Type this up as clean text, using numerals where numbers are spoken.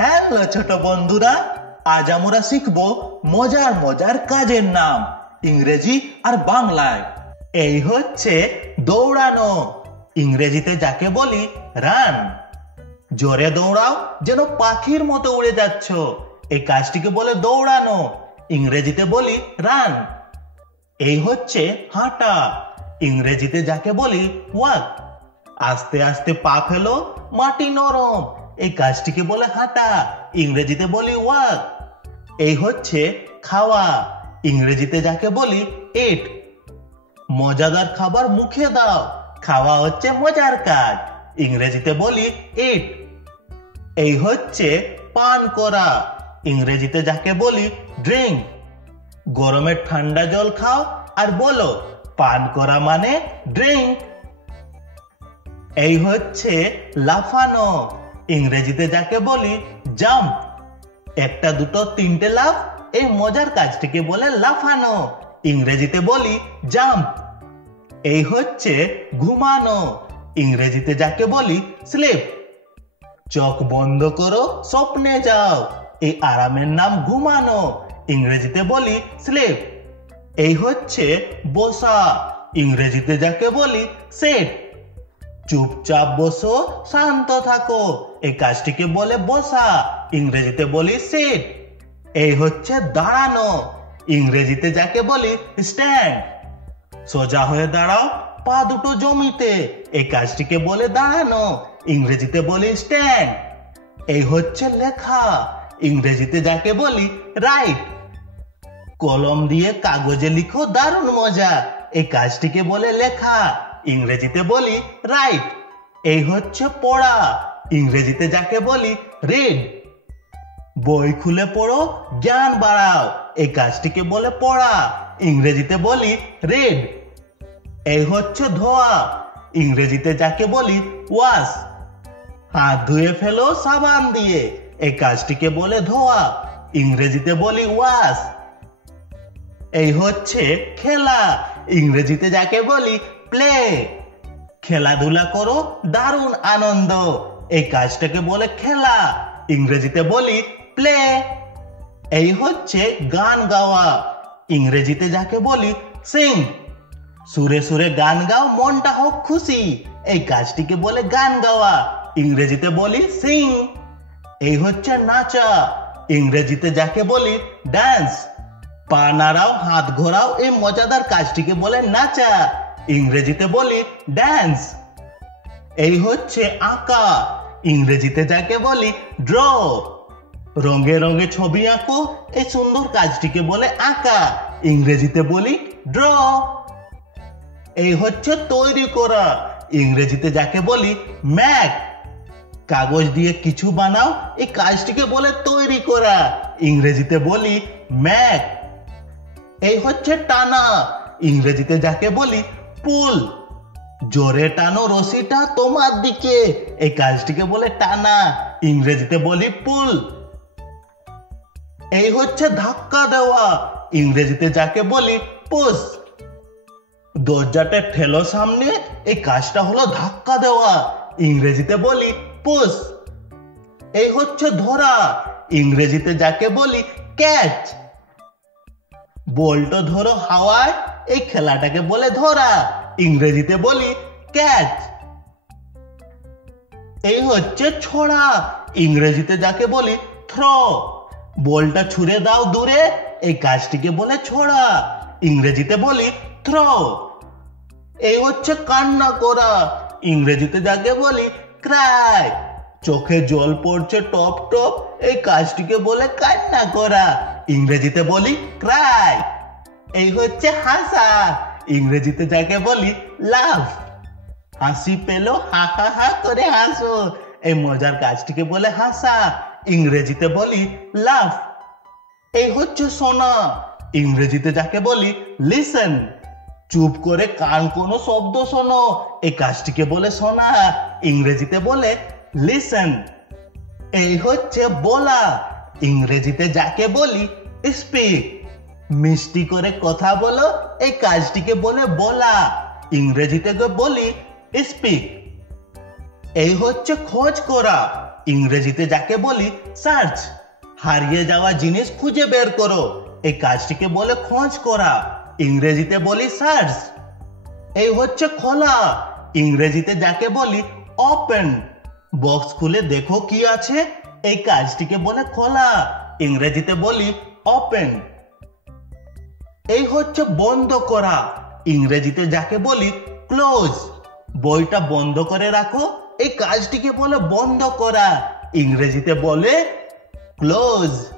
Hello ছোট বন্ধুরা, আজ আমরা শিখব মজার মজার কাজের নাম ইংরেজি আর বাংলায়। এই হচ্ছে দৌড়ানো, ইংরেজিতে যাকে বলি রান। জোরে দৌড়াও যেন পাখির মতো উড়ে যাচ্ছ, এই কাজটিকে বলে দৌড়ানো, ইংরেজিতে বলি রান। এই হচ্ছে হাঁটা, ইংরেজিতে যাকে বলি ওয়াক। আস্তে আস্তে পা ফেলো, মাটি নরম, এই কাজটিকে বলে হাঁটা, ইংরেজিতে বলি ওয়াক। এই হচ্ছে খাওয়া, ইংরেজিতে যাকে বলি ইট। মজাদার খাবার মুখে দাও, খাওয়া হচ্ছে মজার কাজ, ইংরেজিতে বলি ইট। এই হচ্ছে পান করা, ইংরেজিতে যাকে বলি ড্রিঙ্ক। গরমে ঠান্ডা জল খাও আর বলো পান করা মানে ড্রিঙ্ক। এই হচ্ছে লাফানো, ইংরেজিতে যাকে বলি জাম্প। একটা দুটো তিনটে লাফ, এই মজার কাজটিকে বলে লাফানো, ইংরেজিতে বলি জাম্প। এই হচ্ছে ঘুমানো, ইংরেজিতে যাকে বলি স্লিপ। চোখ বন্ধ করো, স্বপ্নে যাও, এই আরামের নাম ঘুমানো, ইংরেজিতে বলি স্লিপ। এই হচ্ছে বসা, ইংরেজিতে যাকে বলি সিট। চুপচাপ বসো, শান্ত থাকো, এই কাজটিকে বলে বসা, ইংরেজিতে বলি সিট। এই হচ্ছে দাঁড়ানো, ইংরেজিতে যাকে বলি স্ট্যান্ড। সোজা হয়ে দাঁড়াও, পা দুটো জমিতে, এই কাজটিকে বলে দাঁড়ানো, ইংরেজিতে বলি স্ট্যান্ড। এই হচ্ছে লেখা, ইংরেজিতে যাকে বলি রাইট। কলম দিয়ে কাগজে লিখো দারুণ মজা, এই কাজটিকে বলে লেখা, ইংরেজিতে বলি রাইট। এই হচ্ছে পড়া, ইংরেজিতে যাকে বলি রিড। বই খুলে পড়ো, জ্ঞান বাড়াও, এই কাজটিকে বলে পড়া, ইংরেজিতে বলি রিড। এই হচ্ছে ধোয়া, ইংরেজিতে যাকে বলি ওয়াশ। হাত ধুয়ে ফেলো সাবান দিয়ে, এই কাজটিকে বলে ধোয়া, ইংরেজিতে বলি ওয়াশ। এই হচ্ছে খেলা, ইংরেজিতে যাকে বলি প্লে। খেলাধুলা করো, দারুণ আনন্দ, এই কাজটাকে বলে খেলা, ইংরেজিতে বলি প্লে। এই হচ্ছে গান গাওয়া, ইংরেজিতে যাকে বলি সিং। সুরে সুরে গান গাও, মনটা হোক খুশি, এই কাজটিকে বলে গান গাওয়া, ইংরেজিতে বলি সিং। এই হচ্ছে নাচা, ইংরেজিতে যাকে বলি ডান্স। পা নাড়াও, হাত ঘোরাও, এই মজাদার কাজটিকে বলে নাচা, ইংরেজিতে বলি ড্যান্স। এই হচ্ছে আঁকা, ইংরেজিতে যাকে বলি ড্র। রঙে রঙে ছবি আঁকো, এই সুন্দর কাজটিকে বলে আঁকা, ইংরেজিতে বলি ড্র। এই হচ্ছে তৈরি করা, ইংরেজিতে যাকে বলি ম্যাক। কাগজ দিয়ে কিছু বানাও, এই কাজটিকে বলে তৈরি করা, ইংরেজিতে বলি ম্যাক। এই হচ্ছে টানা, ইংরেজিতে যাকে বলি পুল। জোরে টানো রশিটা তোমার দিকে, এই কাজটিকে বলে টানা, ইংরেজিতে বলি পুল। এই হচ্ছে ধাক্কা দেওয়া, ইংরেজিতে যাকে বলি পুশ। দরজাটা ঠেলো সামনে, এই কাজটা হলো ধাক্কা দেওয়া, ইংরেজিতে বলি পুশ। এই হচ্ছে ধরা, ইংরেজিতে যাকে বলি ক্যাচ। বলটা ধরো হাওয়ায়, এই খেলাটাকে বলে ধরা, ইংরেজিতে বলি ক্যাচ। এই হচ্ছে ছোড়া, ইংরেজিতে যাকে বলি থ্রো। বলটা ছুঁড়ে দাও দূরে, এই কাজটিকে বলে ছোড়া, ইংরেজিতে বলি থ্রো। এই হচ্ছে কান্না করা, ইংরেজিতে যাকে বলি ক্রাই। চোখে জল পড়ছে টপ টপ, এই কাজটিকে বলে কান্না করা, ইংরেজিতে বলি ক্রাই। এই হচ্ছে হাসা, ইংরেজিতে যাকে বলি লাফ। হাসি পেলো, হা হা হা করে হাসো, এই মজার কাজটিকে বলে হাসা, ইংরেজিতে বলি লাফ। এই হচ্ছে শোনা, ইংরেজিতে যাকে বলি লিসেন। চুপ করে কান কোনো শব্দ শোনো, এই কাজটিকে বলে শোনা, ইংরেজিতে বলে লিসেন। এই হচ্ছে বলা, ইংরেজিতে যাকে বলি স্পিক। মিষ্টি করে কথা বলো, এই কাজটিকে বলে বলা, ইংরেজিতে বলি স্পিক। এই হচ্ছে খোঁজ করা, ইংরেজিতে যাকে বলি সার্চ। হারিয়ে যাওয়া জিনিস খুঁজে বের করো, এই কাজটিকে বলে খোঁজ করা, ইংরেজিতে বলি সার্চ। এই হচ্ছে খোলা, ইংরেজিতে যাকে বলি ওপেন। বক্স খুলে দেখো কি আছে, এই কাজটিকে বলে খোলা, ইংরেজিতে বলি ওপেন। এই হচ্ছে বন্ধ করা, ইংরেজিতে যাকে বলি ক্লোজ। বইটা বন্ধ করে রাখো, এই কাজটিকে বলে বন্ধ করা, ইংরেজিতে বলে ক্লোজ।